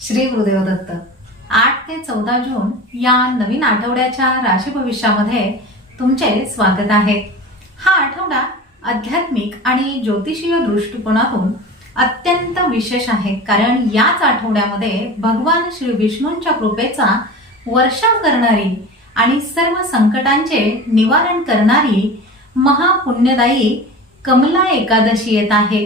श्री गुरुदेव दत्त। 8 ते 14 जून या नवीन आठवड्याच्या राशी भविष्यामध्ये तुमचे स्वागत आहे। हा आठवडा आध्यात्मिक आणि ज्योतिषीय दृष्टिकोनातून अत्यंत विशेष आहे, कारण याच आठवड्यामध्ये भगवान श्री विष्णूंच्या कृपेचा वर्षाव करणारी आणि सर्व संकटांचे निवारण करणारी महापुण्यदायी कमला एकादशी येत आहे।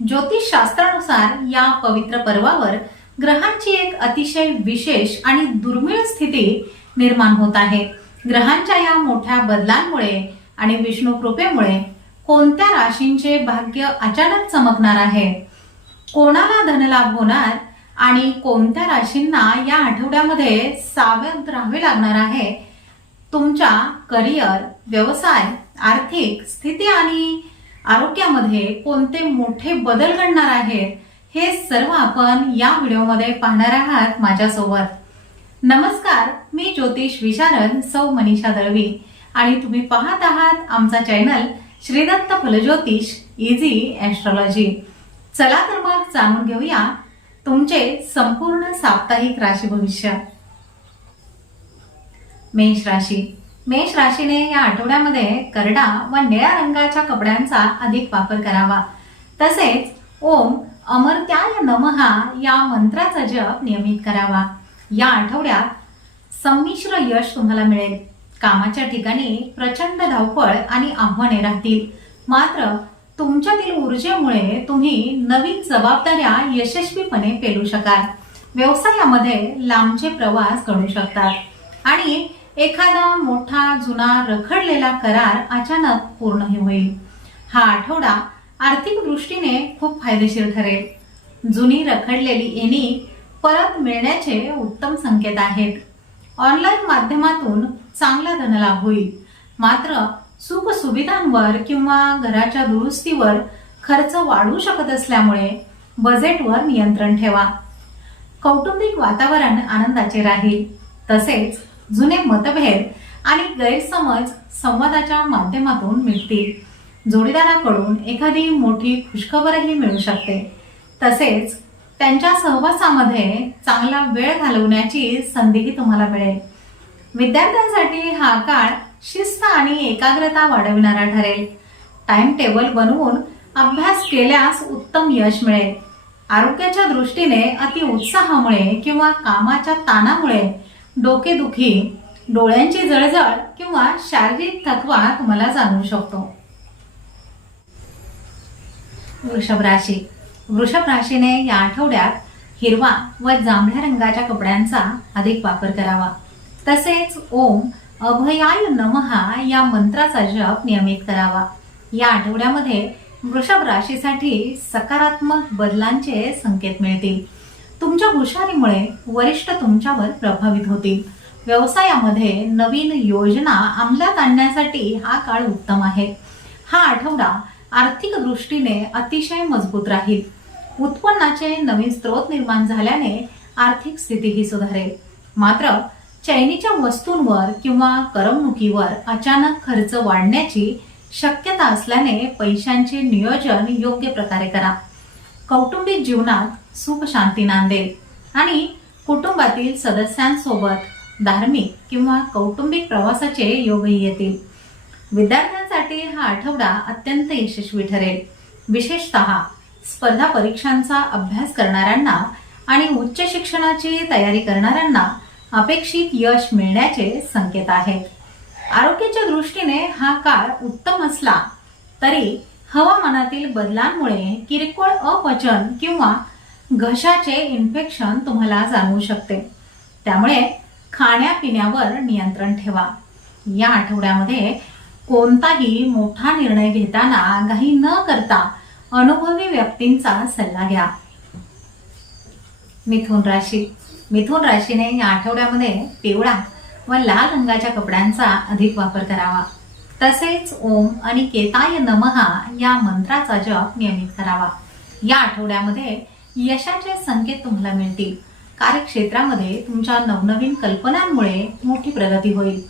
ज्योतिष शास्त्रानुसार या पवित्र पर्वावर ग्रहांची एक अतिशय विशेष आणि दुर्मिळ स्थिती निर्माण होत आहे। ग्रहांच्या या मोठ्या बदलांमुळे आणि विष्णू कृपेमुळे कोणत्या राशींचे भाग्य अचानक चमकणार आहे, कोणाला धनलाभ होणार आणि कोणत्या राशींना या आठवड्यामध्ये सावध राहावे लागणार आहे, तुमच्या करिअर, व्यवसाय, आर्थिक स्थिती आणि आरोग्यामध्ये कोणते मोठे बदल घडणार आहेत, हे सर्व आपण या व्हिडिओमध्ये पाहणार आहात माझ्यासोबत। नमस्कार, मी ज्योतिष विशारद सौ मनीषा दळवी आणि तुम्ही पाहत आहात आमचा चॅनल श्रीदत्त फलज्योतिष इझी ॲस्ट्रोलॉजी। चला तर मग जाणून घेऊया तुमचे संपूर्ण साप्ताहिक राशी भविष्य। मेष राशी। मेष राशीने या आठवड्यामध्ये करडा व निळ्या रंगाच्या कपड्यांचा अधिक वापर करावा। तसेच ओम अमर्त्याय नमः या मंत्राचा जप नियमित करावा। या आठवड्यात संमिश्र यश तुम्हाला मिळेल। कामाच्या ठिकाणी प्रचंड धावपळ आणि आव्हाने राहतील, मात्र तुमच्यातील ऊर्जेमुळे तुम्ही नवीन जबाबदाऱ्या यशस्वीपणे पेलू शकाल। व्यवसायामध्ये लांबचे प्रवास घडू शकतात आणि एखादा मोठा जुना रखडलेला करार अचानक पूर्णही होईल। हा आठवडा आर्थिक दृष्टीने खूप फायदेशीर ठरेल। जुनी रखडलेली येणी परत मिळण्याचे उत्तम संकेत आहेत। ऑनलाईन माध्यमातून चांगला धनलाभ होईल, मात्र सुख सुविधांवर किंवा घराच्या दुरुस्तीवर खर्च वाढू शकत असल्यामुळे बजेटवर नियंत्रण ठेवा। कौटुंबिक वातावरण आनंदाचे राहील। तसेच जुने मतभेद आणि गैरसमज संवादाच्या माध्यमातून मिटतील। जोडीदाराकडून एखादी मोठी खुशखबरही मिळू शकते। तसेच त्यांच्या सहवासामध्ये चांगला वेळ घालवण्याची संधीही तुम्हाला मिळेल। विद्यार्थ्यांसाठी हा काळ शिस्त आणि एकाग्रता वाढविणारा ठरेल। टाइम टेबल बनवून अभ्यास केल्यास उत्तम यश मिळेल। आरोग्याच्या दृष्टीने अति उत्साहामुळे किंवा कामाच्या ताणामुळे डोकेदुखी, डोळ्यांची जळजळ किंवा शारीरिक थकवा तुम्हाला जाणवू शकतो। वृषभ राशी। वृषभ राशीने या आठवड्यात हिरवा व जांभळ्या रंगाच्या कपड्यांचा अधिक वापर करावा। तसेच ओम अभयाय नमः या मंत्राचा जप नियमित करावा। या आठवड्यामध्ये वृषभ राशीसाठी सकारात्मक बदलांचे संकेत मिळतील। तुमच्या हुशारीमुळे वरिष्ठ तुमच्यावर प्रभावित होतील। व्यवसायामध्ये नवीन योजना अंमलात आणण्यासाठी हा काळ उत्तम आहे। हा आठवडा आर्थिक दृष्टीने अतिशय मजबूत राहील। उत्पन्नाचे नवीन स्रोत निर्माण झाल्याने आर्थिक स्थितीही सुधारेल, मात्र चैनीच्या वस्तूंवर किंवा करमणुकीवर अचानक खर्च वाढण्याची शक्यता असल्याने पैशांचे नियोजन योग्य प्रकारे करा। कौटुंबिक जीवनात सुख शांती नांदेल आणि कुटुंबातील सदस्यांसोबत धार्मिक किंवा कौटुंबिक प्रवासाचे योगही येतील। विद्यार्थ्यांसाठी हा आठवडा अत्यंत यशस्वी ठरेल। विशेषतः स्पर्धा परीक्षांचा अभ्यास करणाऱ्यांना आणि उच्च शिक्षणाची तयारी करणाऱ्यांना अपेक्षित यश मिळण्याचे संकेत आहेत। आरोग्याच्या दृष्टीने हा काळ उत्तम असला तरी हवामानातील बदलांमुळे किरकोळ अपचन किंवा घशाचे इन्फेक्शन तुम्हाला जाणवू शकते, त्यामुळे खाण्यापिण्यावर नियंत्रण ठेवा। या आठवड्यामध्ये कोणताही मोठा निर्णय घेताना घाई न करता अनुभवी व्यक्तींचा सल्ला घ्या। मिथुन राशी। मिथुन राशीने या आठवड्यामध्ये पिवळा व लाल रंगाच्या कपड्यांचा अधिक वापर करावा। तसेच ओम आणि केताय नमः या मंत्राचा जप नियमित करावा। या आठवड्यामध्ये यशाचे संकेत तुम्हाला मिळतील। कार्यक्षेत्रामध्ये तुमच्या नवनवीन कल्पनांमुळे मोठी प्रगती होईल।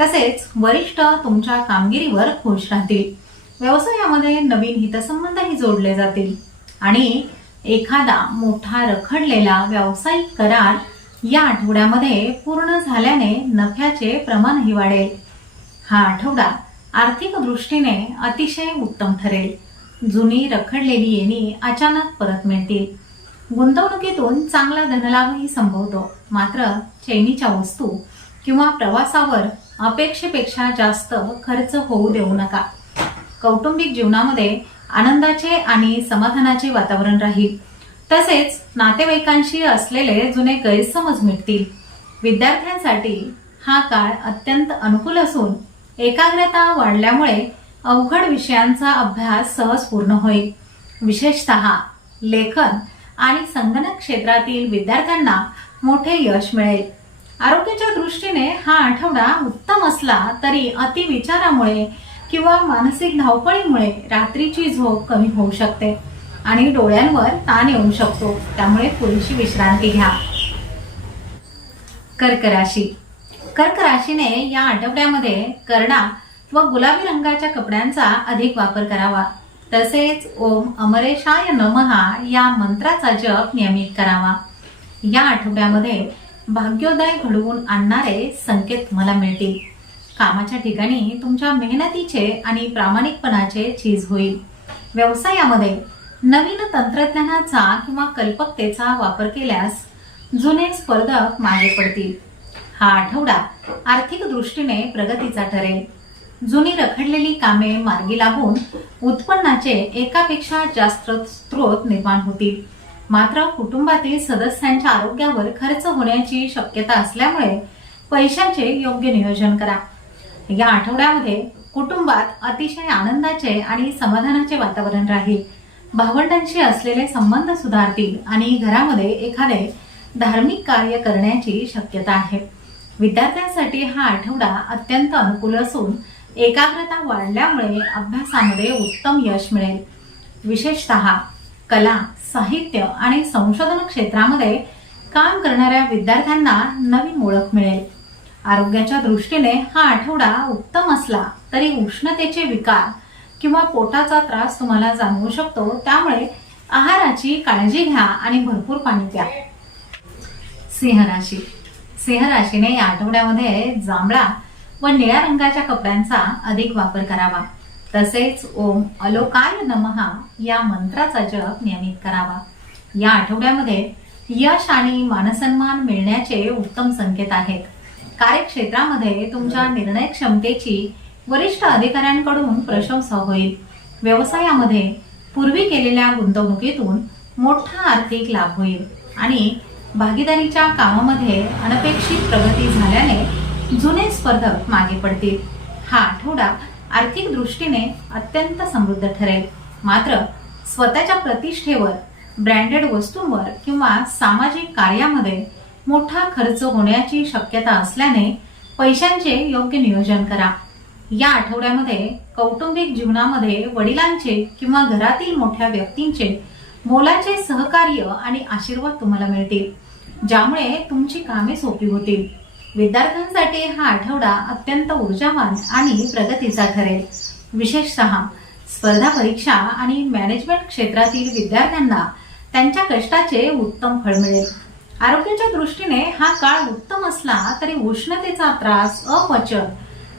तसेच वरिष्ठ तुमच्या कामगिरीवर खुश राहतील। व्यवसायामध्ये नवीन हितसंबंधही जोडले जातील आणि एखादा मोठा रखडलेला व्यावसायिक करार या आठवड्यामध्ये पूर्ण झाल्याने नफ्याचे प्रमाणही वाढेल. हा आठवडा आर्थिक दृष्टीने अतिशय उत्तम ठरेल. जुनी रखडलेली येणी अचानक परत मिळतील. गुंतवणुकीतून चांगला धनलाभही संभवतो. मात्र चैनीच्या वस्तू किंवा प्रवासावर अपेक्षेपेक्षा जास्त खर्च होऊ देऊ नका. कौटुंबिक जीवनामध्ये आनंदाचे आणि समाधानाचे वातावरण राहील. तसेच नातेवाईकांशी असलेले जुने गैरसमज मिटतील. विद्यार्थ्यांसाठी हा काळ अत्यंत अनुकूल असून एकाग्रता वाढल्यामुळे अवघड विषयांचा अभ्यास सहज पूर्ण होईल. विशेषतः लेखन आणि संगणक क्षेत्रातील विद्यार्थ्यांना मोठे यश मिळेल. आरोग्याच्या दृष्टीने हा आठवडा उत्तम असला तरी अतिविचारामुळे किंवा मानसिक धावपळीमुळे रात्रीची झोप कमी होऊ शकते आणि डोळ्यांवर ताण येऊ शकतो. त्यामुळे पुरेशी विश्रांती घ्या. कर्क राशी. कर्क राशीने या आठवड्यामध्ये करडा व गुलाबी रंगाच्या कपड्यांचा अधिक वापर करावा. तसेच ओम अमरेशाय नमहा या मंत्राचा जप नियमित करावा. या आठवड्यामध्ये भाग्योदय घडवून आणणारे संकेत तुम्हाला मिळतील. कामाच्या ठिकाणी तुमच्या मेहनतीचे आणि प्रामाणिकपणाचे चीज होईल. व्यवसायामध्ये नवीन तंत्रज्ञानाचा किंवा कल्पकतेचा वापर केल्यास जुने स्पर्धक मागे पडतील. हा आठवडा आर्थिक दृष्टीने प्रगतीचा ठरेल. जुनी रखडलेली कामे मार्गी लागून उत्पन्नाचे एकापेक्षा जास्त स्रोत निर्माण होतील. मात्र कुटुंबातील सदस्यांच्या आरोग्यावर खर्च होण्याची शक्यता असल्यामुळे पैशांचे योग्य नियोजन करा. या आठवड्यामध्ये कुटुंबात अतिशय आनंदाचे आणि समाधानाचे वातावरण राहील. भावंडांशी असलेले संबंध सुधारतील आणि घरामध्ये एखादे धार्मिक कार्य करण्याची शक्यता आहे. विद्यार्थ्यांसाठी हा आठवडा अत्यंत अनुकूल असून एकाग्रता वाढल्यामुळे अभ्यासामध्ये उत्तम यश मिळेल. विशेषतः कला, साहित्य आणि संशोधन क्षेत्रामध्ये काम करणाऱ्या विद्यार्थ्यांना नवीन ओळख मिळेल. आरोग्याच्या दृष्टीने हा आठवडा उत्तम असला तरी उष्णतेचे विकार किंवा पोटाचा त्रास तुम्हाला जाणवू शकतो. त्यामुळे आहाराची काळजी घ्या आणि भरपूर पाणी प्या. सिंह राशी. सिंह राशीने या आठवड्यामध्ये जांभळा व निळ्या रंगाच्या कपड्यांचा अधिक वापर करावा. तसेच ओम अलोकाय नमहा या मंत्राचा जप नियमित करावा. या आठवड्यामध्ये यश आणि मानसन्मान मिळण्याचे उत्तम संकेत आहेत. कार्यक्षेत्रामध्ये तुमच्या निर्णय क्षमतेची वरिष्ठ अधिकाऱ्यांकडून प्रशंसा होईल. व्यवसायामध्ये पूर्वी केलेल्या गुंतवणुकीतून मोठा आर्थिक लाभ होईल आणि भागीदारीच्या कामामध्ये अनपेक्षित प्रगती झाल्याने जुने स्पर्धक मागे पडतील. हा आठवडा आर्थिक दृष्टीने अत्यंत समृद्ध ठरेल. मात्र स्वतःच्या प्रतिष्ठेवर, ब्रँडेड वस्तूंवर किंवा सामाजिक कार्यामध्ये मोठा खर्च होण्याची शक्यता असल्याने पैशांचे योग्य नियोजन करा. या आठवड्यामध्ये कौटुंबिक जीवनामध्ये वडिलांचे किंवा घरातील मोठ्या व्यक्तींचे मोलाचे सहकार्य आणि आशीर्वाद तुम्हाला मिळतील, ज्यामुळे तुमची कामे सोपी होतील. विद्यार्थ्यांसाठी हा आठवडा अत्यंत ऊर्जावान आणि प्रगतीचा ठरेल. विशेषतः स्पर्धा परीक्षा आणि मॅनेजमेंट क्षेत्रातील विद्यार्थ्यांना त्यांच्या कष्टाचे उत्तम फळ मिळेल. आरोग्याच्या दृष्टीने हा काळ उत्तम असला तरी उष्णतेचा त्रास, अपचन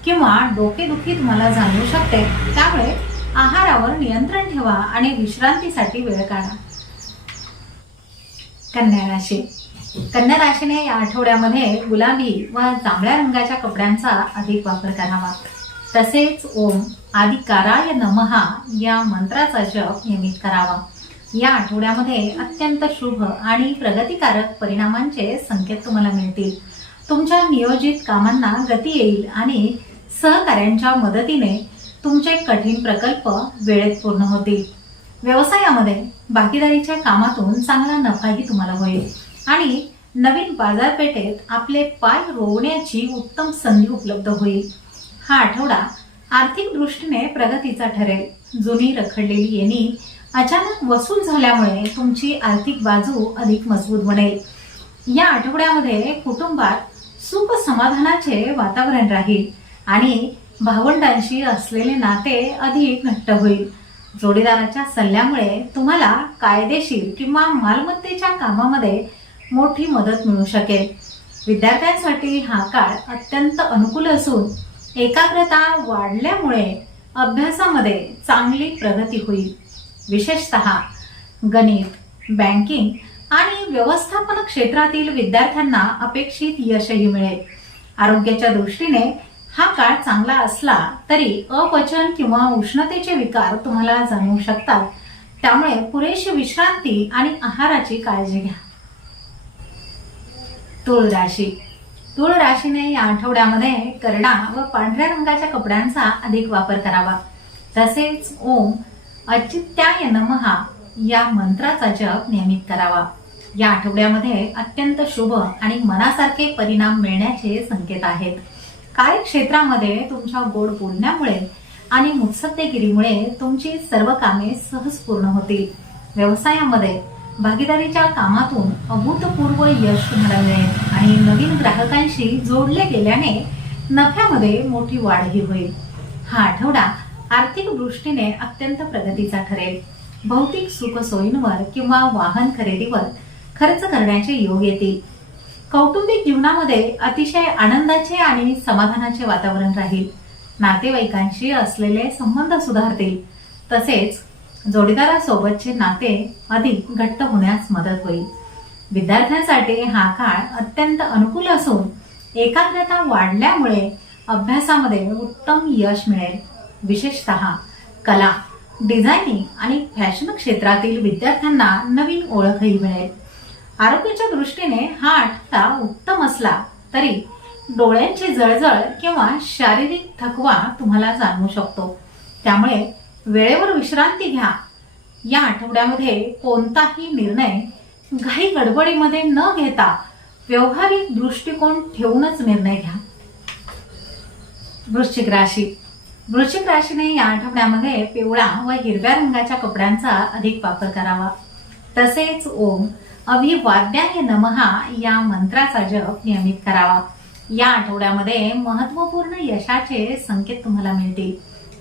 किंवा डोकेदुखी तुम्हाला जाणवू शकते. त्यामुळे आहारावर नियंत्रण ठेवा आणि विश्रांतीसाठी वेळ काढा. कन्या राशी. कन्या राशीने या आठवड्यामध्ये गुलाबी व जांभळ्या रंगाच्या कपड्यांचा अधिक वापर करावा. तसेच ओम आदिकाराय नमहा या मंत्राचा जप नियमित करावा. या आठवड्यामध्ये अत्यंत शुभ आणि प्रगतिकारक परिणामांचे संकेत तुम्हाला मिळतील. तुमच्या नियोजित कामांना गती येईल आणि सहकाऱ्यांच्या मदतीने तुमचे कठीण प्रकल्प वेळेत पूर्ण होतील. व्यवसायामध्ये भागीदारीच्या कामातून चांगला नफाही तुम्हाला होईल आणि नवीन बाजारपेठेत आपले पाय रोवण्याची उत्तम संधी उपलब्ध होईल. हा आठवडा आर्थिक दृष्टीने प्रगतीचा ठरेल. जुनी रखडलेली येणी अचानक वसूल झाल्यामुळे तुमची आर्थिक बाजू अधिक मजबूत बनेल. या आठवड्यामध्ये कुटुंबात सुख समाधानाचे वातावरण राहील आणि भावंडांशी असलेले नाते अधिक घट्ट होईल. जोडीदाराच्या सल्ल्यामुळे तुम्हाला कायदेशीर किंवा मालमत्तेच्या कामामध्ये मोठी मदत मिळू शकेल. विद्यार्थ्यांसाठी हा काळ अत्यंत अनुकूल असून एकाग्रता वाढल्यामुळे अभ्यासामध्ये चांगली प्रगती होईल. विशेषतः गणित, बँकिंग आणि व्यवस्थापन क्षेत्रातील विद्यार्थ्यांना अपेक्षित यशही मिळेल. आरोग्याच्या दृष्टीने हा काळ चांगला असला तरी अपचन किंवा उष्णतेचे विकार तुम्हाला जाणवू शकतात. त्यामुळे पुरेशी विश्रांती आणि आहाराची काळजी घ्या. तुळ राशी. तुळ राशीने या आठवड्यामध्ये करडा व पांढऱ्या रंगाच्या कपड्यांचा अधिक वापर करावा. तसेच ओम अच्युत्याय नमः या मंत्राचा जप नियमित करावा. या आठवड्यामध्ये अत्यंत शुभ आणि मनासारखे परिणाम मिळण्याचे संकेत आहेत. कार्यक्षेत्रामध्ये तुमच्या गोड बोलण्यामुळे आणि मुत्सद्देगिरीमुळे तुमची सर्व कामे सहज पूर्ण होतील. व्यवसायामध्ये भागीदारीच्या कामातून अभूतपूर्व यश तुम्हाला मिळेल आणि नवीन ग्राहकांशी जोडले गेल्याने नफ्यामध्ये मोठी वाढही होईल. हा आठवडा आर्थिक दृष्टीने अत्यंत प्रगतीचा ठरेल. भौतिक सुखसोयींवर किंवा वाहन खरेदीवर खर्च करण्याचे योग येतील. कौटुंबिक जीवनामध्ये अतिशय आनंदाचे आणि समाधानाचे वातावरण राहील. नातेवाईकांशी असलेले संबंध सुधारतील. तसेच जोडीदारासोबतचे नाते अधिक घट्ट होण्यास मदत होईल. विद्यार्थ्यांसाठी हा काळ अत्यंत अनुकूल असून एकाग्रता वाढल्यामुळे अभ्यासामध्ये उत्तम यश मिळेल. विशेषतः कला, डिझायनिंग आणि फॅशन क्षेत्रातील विद्यार्थ्यांना नवीन ओळखही मिळेल. आरोग्याच्या दृष्टीने हा आठवडा उत्तम असला तरी डोळ्यांची जळजळ किंवा शारीरिक थकवा तुम्हाला जाणवू शकतो. त्यामुळे वेळेवर विश्रांती घ्या. या आठवड्यामध्ये कोणताही निर्णय घाई गडबडीमध्ये न घेता व्यावहारिक दृष्टिकोन ठेवूनच निर्णय घ्या. वृश्चिक राशी. वृश्चिक राशीने या आठवड्यामध्ये पिवळा व हिरव्या रंगाच्या कपड्यांचा अधिक वापर करावा. तसेच ओम अभिवाद्याय नमः या मंत्राचा जप नियमित करावा. या आठवड्यामध्ये महत्वपूर्ण यशाचे संकेत तुम्हाला मिळतील.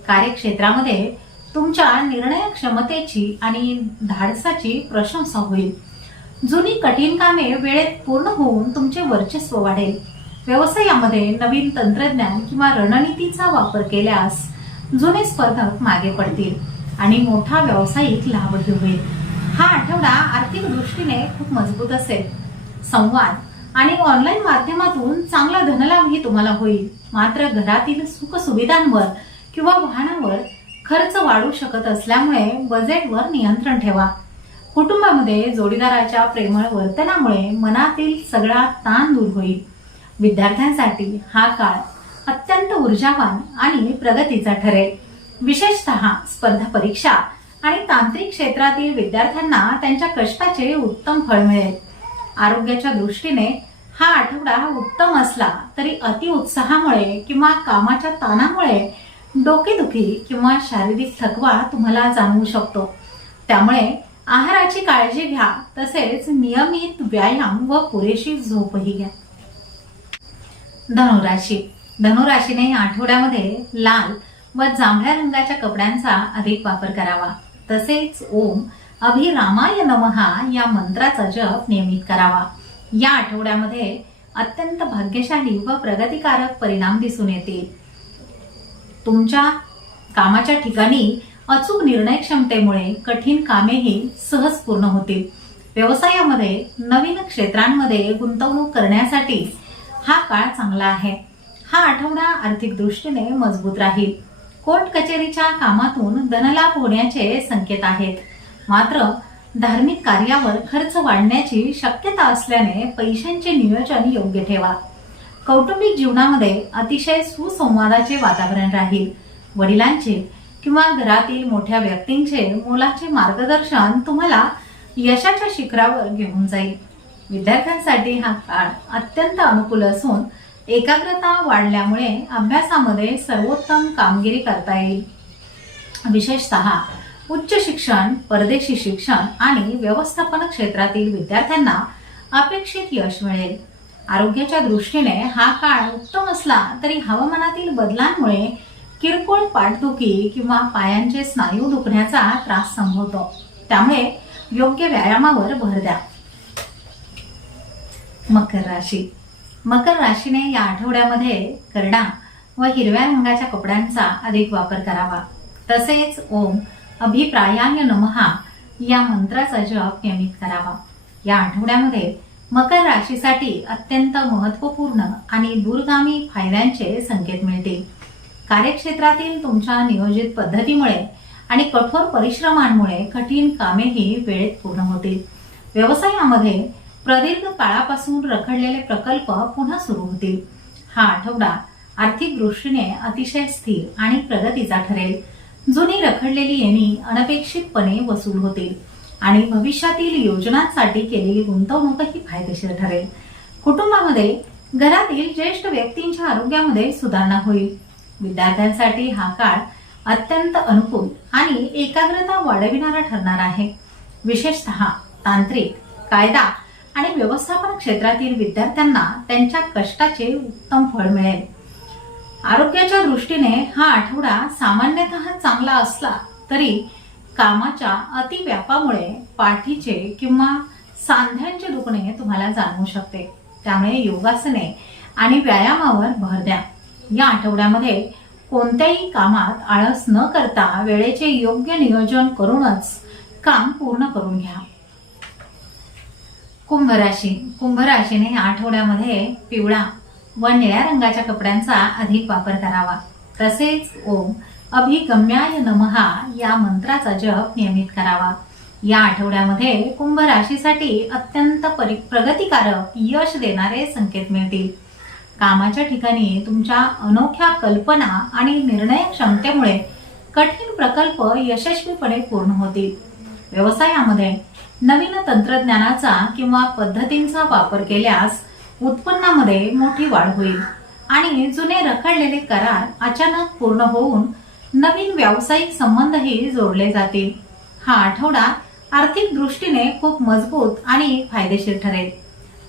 कार्यक्षेत्रामध्ये तुमच्या निर्णय क्षमतेची आणि धाडसाची प्रशंसा होईल. जुनी कठीण कामे वेळेत पूर्ण होऊन तुमचे वर्चस्व वाढेल. व्यवसायामध्ये नवीन तंत्रज्ञान किंवा रणनीतीचा वापर केल्यास जुने स्पर्धक मागे पडतील आणि मोठा व्यावसायिक लाभही होईल. हा आठवडा आर्थिक दृष्टीने खूप मजबूत असेल. संवाद आणि ऑनलाईन माध्यमातून चांगला धनलाभही तुम्हाला होईल. मात्र घरातील सुखसुविधांवर किंवा वाहनावर खर्च वाढू शकत असल्यामुळे बजेटवर नियंत्रण ठेवा. कुटुंबामध्ये जोडीदाराच्या प्रेमळ वर्तनामुळे मनातील सगळा ताण दूर होईल. विद्यार्थ्यांसाठी हा काळ अत्यंत ऊर्जावान आणि प्रगतीचा ठरेल. विशेषतः स्पर्धा परीक्षा आणि तांत्रिक क्षेत्रातील विद्यार्थ्यांना त्यांच्या कष्टाचे उत्तम फळ मिळेल. आरोग्याच्या दृष्टीने हा आठवडा उत्तम असला तरी अतिउत्साहामुळे किंवा कामाच्या ताणामुळे डोकेदुखी किंवा शारीरिक थकवा तुम्हाला जाणवू शकतो. त्यामुळे आहाराची काळजी घ्या. तसेच नियमित व्यायाम व पुरेशी झोपही घ्या. धनुराशी. धनुराशीने या आठवड्यामध्ये लाल व जांभळ्या रंगाच्या कपड्यांचा अधिक वापर करावा. तसेच ओम अभिरामाय नमः या मंत्राचा जप नियमित करावा. या आठवड्यामध्ये अत्यंत भाग्यशाली व प्रगतिकारक परिणाम दिसून येतील. तुमच्या कामाच्या ठिकाणी अचूक निर्णय क्षमतेमुळे कठीण कामेही सहज पूर्ण होतील. व्यवसायामध्ये नवीन क्षेत्रांमध्ये गुंतवणूक करण्यासाठी हा काळ चांगला आहे. हा आठवडा आर्थिक दृष्टीने मजबूत राहील. कोर्ट कचेरीच्या कामातून धनलाभ होण्याचे संकेत आहेत. मात्र धार्मिक कार्यावर खर्च वाढण्याची शक्यता असल्याने पैशांचे नियोजन योग्य ठेवा. कौटुंबिक जीवनामध्ये अतिशय सुसंवादाचे वातावरण राहील. वडिलांचे किंवा घरातील मोठ्या व्यक्तींचे मोलाचे मार्गदर्शन तुम्हाला यशाच्या शिखरावर घेऊन जाईल. विद्यार्थ्यांसाठी हा काळ अत्यंत अनुकूल असून एकाग्रता वाढल्यामुळे अभ्यासामध्ये सर्वोत्तम कामगिरी करता येईल. विशेषतः उच्च शिक्षण, परदेशी शिक्षण आणि व्यवस्थापन क्षेत्रातील विद्यार्थ्यांना अपेक्षित यश मिळेल. आरोग्याच्या दृष्टीने हा काळ उत्तम असला तरी हवामानातील बदलांमुळे किरकोळ पाठदुखी किंवा पायांचे स्नायू दुखण्याचा त्रास संभवतो, त्यामुळे योग्य व्यायामावर भर द्या. मकर राशी. मकर राशीने या आठवड्यामध्ये करडा व हिरव्या रंगाच्या कपड्यांचा अधिक वापर करावा. तसेच ओम अभिप्रायाय नमः या मंत्राचा जप नियमित करावा. या आठवड्यामध्ये मकर राशीसाठी अत्यंत महत्त्वपूर्ण आणि दूरगामी फायद्यांचे संकेत मिळतील. कार्यक्षेत्रातील तुमच्या नियोजित पद्धतीमुळे आणि कठोर परिश्रमांमुळे कठीण कामेही वेळेत पूर्ण होतील. व्यवसायामध्ये प्रदीर्घ काळापासून रखडलेले प्रकल्प पुन्हा सुरू होतील. हा आठवडा आर्थिक दृष्टीने अतिशय स्थिर आणि प्रगतीचा ठरेल. जुनी रखडलेली येणी अनपेक्षितपणे वसूल होतील आणि भविष्यातील योजनांसाठी केलेली गुंतवणूकही फायदेशीर ठरेल. कुटुंबामध्ये घरातील ज्येष्ठ व्यक्तींच्या आरोग्यामध्ये सुधारणा होईल. विद्यार्थ्यांसाठी हा काळ अत्यंत अनुकूल आणि एकाग्रता वाढविणारा ठरणार आहे. विशेषतः तांत्रिक, कायदा आणि व्यवस्थापन क्षेत्रातील विद्यार्थ्यांना त्यांच्या कष्टाचे उत्तम फळ मिळेल. आरोग्याच्या दृष्टीने हा आठवडा सामान्यतः चांगला असला तरी कामाच्या अतिव्यापामुळे पाठीचे किंवा सांध्यांचे दुखणे तुम्हाला जाणवू शकते. त्यामुळे योगासने आणि व्यायामावर भर द्या. या आठवड्यामध्ये कोणत्याही कामात आळस न करता वेळेचे योग्य नियोजन करूनच काम पूर्ण करून घ्या. कुंभ राशी. कुंभ राशीने या आठवड्यामध्ये पिवळा व निळ्या रंगाच्या कपड्यांचा अधिक वापर करावा. तसेच ओम अभिगम्याय नमः या मंत्राचा जप नियमित करावा. या आठवड्यामध्ये कुंभ राशीसाठी अत्यंत प्रगतिकारक यश देणारे संकेत मिळतील. कामाच्या ठिकाणी तुमच्या अनोख्या कल्पना आणि निर्णय क्षमतेमुळे कठीण प्रकल्प यशस्वीपणे पूर्ण होतील. व्यवसायामध्ये नवीन तंत्रज्ञानाचा किंवा पद्धतींचा वापर केल्यास उत्पन्नामध्ये मोठी वाढ होईल आणि जुने रखडलेले करार अचानक पूर्ण होऊन नवीन व्यावसायिक संबंधही जोडले जातील. हा आठवडा आर्थिक दृष्टीने खूप मजबूत आणि फायदेशीर ठरेल.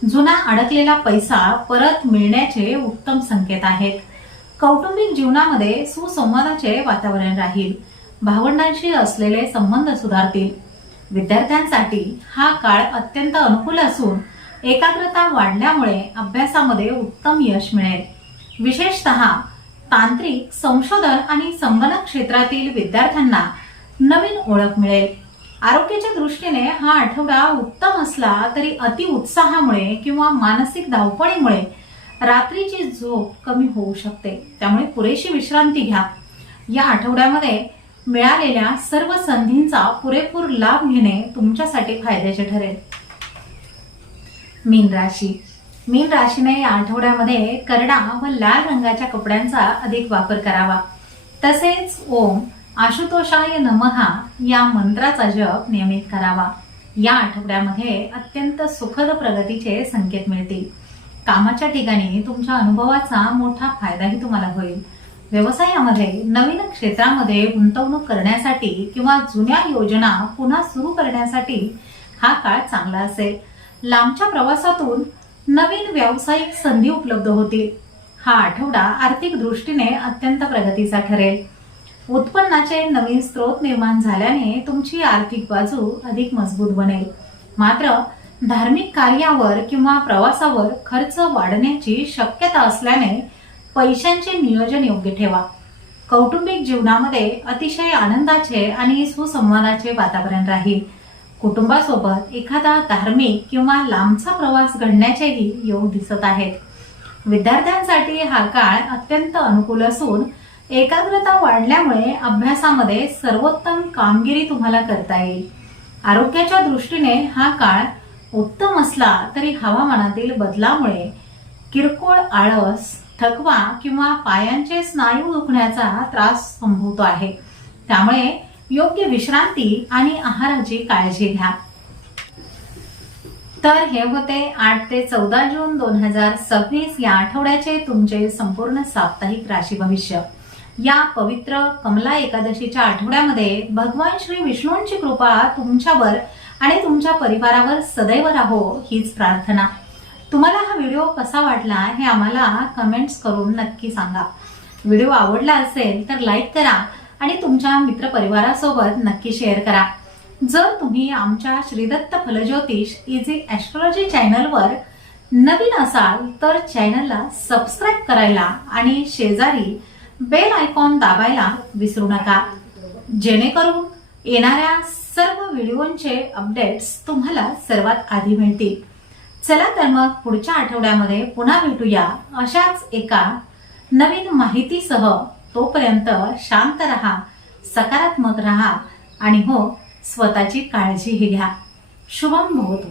जुना अडकलेला पैसा परत मिळण्याचे उत्तम संकेत आहेत. कौटुंबिक जीवनामध्ये सुसंवादाचे वातावरण राहील. भावंडांशी असलेले संबंध सुधारतील. विद्यार्थ्यांसाठी हा काळ अत्यंत अनुकूल असून एकाग्रता वाढल्यामुळे अभ्यासामध्ये उत्तम यश मिळेल. विशेषतः तांत्रिक, संशोधन आणि संगणक क्षेत्रातील विद्यार्थ्यांना नवीन ओळख मिळेल. आरोग्याच्या दृष्टीने हा आठवडा उत्तम असला तरी अति उत्साहामुळे किंवा मानसिक धावपळीमुळे रात्रीची झोप कमी होऊ शकते. त्यामुळे पुरेशी विश्रांती घ्या. या आठवड्यामध्ये मिळालेल्या सर्व संधींचा पुरेपूर लाभ घेणे तुमच्यासाठी फायद्याचे ठरेल. मीन राशी. मीन राशीने या आठवड्यामध्ये करडा व लाल रंगाच्या कपड्यांचा अधिक वापर करावा. तसेच ओम आशुतोषाय नमः या मंत्राचा जप नियमित करावा. या आठवड्यामध्ये अत्यंत सुखद प्रगतीचे संकेत मिळतील. कामाच्या ठिकाणी तुमच्या अनुभवाचा मोठा फायदाही तुम्हाला होईल. व्यवसायामध्ये नवीन क्षेत्रामध्ये गुंतवणूक करण्यासाठी किंवा जुन्या योजना पुन्हा सुरू करण्यासाठी हा काळ चांगला असेल. लांबच्या प्रवासातून नवीन व्यावसायिक संधी उपलब्ध होतील. हा आठवडा आर्थिक दृष्टीने अत्यंत प्रगतीचा ठरेल. उत्पन्नाचे नवीन स्रोत निर्माण झाल्याने तुमची आर्थिक बाजू अधिक मजबूत बनेल. मात्र धार्मिक कार्यावर किंवा प्रवासावर खर्च वाढण्याची शक्यता असल्याने पैशांचे नियोजन योग्य ठेवा. कौटुंबिक जीवनामध्ये अतिशय आनंदाचे आणि सुसंवादाचे वातावरण राहील. कुटुंबासोबत एखादा धार्मिक किंवा लांबचा प्रवास घडण्याचेही योग दिसत आहेत. विद्यार्थ्यांसाठी हा काळ अत्यंत अनुकूल असून एकाग्रता वाढल्यामुळे अभ्यासामध्ये सर्वोत्तम कामगिरी तुम्हाला करता येईल. आरोग्याच्या दृष्टीने हा काळ उत्तम असला तरी हवामानातील बदलामुळे किरकोळ आळस, थकवा किंवा पायांचे स्नायू दुखण्याचा त्रास संभवतो आहे. त्यामुळे योग्य विश्रांती आणि आहाराची काळजी घ्या. तर हे होते 8 ते 14 जून 2026 या आठवड्याचे तुमचे संपूर्ण साप्ताहिक राशी भविष्य. या पवित्र कमला एकादशीच्या आठवड्यामध्ये भगवान श्री विष्णूंची कृपा तुमच्यावर आणि तुमच्या परिवारावर सदैव राहो हीच प्रार्थना. तुम्हाला हा व्हिडिओ कसा वाटला हे आम्हाला कमेंट्स करून नक्की सांगा. व्हिडिओ आवडला असेल तर लाईक करा आणि तुमच्या मित्रपरिवारासोबत नक्की शेअर करा. जर तुम्ही आमच्या श्रीदत्त फलज्योतिष इझी ॲस्ट्रॉलॉजी चॅनलवर नवीन असाल तर चॅनलला सबस्क्राईब करायला आणि शेजारी बेल आयकॉन दाबायला विसरू नका, जेणेकरून येणाऱ्या सर्व व्हिडिओंचे अपडेट्स तुम्हाला सर्वात आधी मिळतील. चला तर मग पुढच्या आठवड्यामध्ये पुन्हा भेटूया अशाच एका नवीन माहितीसह. तोपर्यंत शांत रहा, सकारात्मक रहा आणि हो, स्वतःची काळजीही घ्या. शुभम भवतु.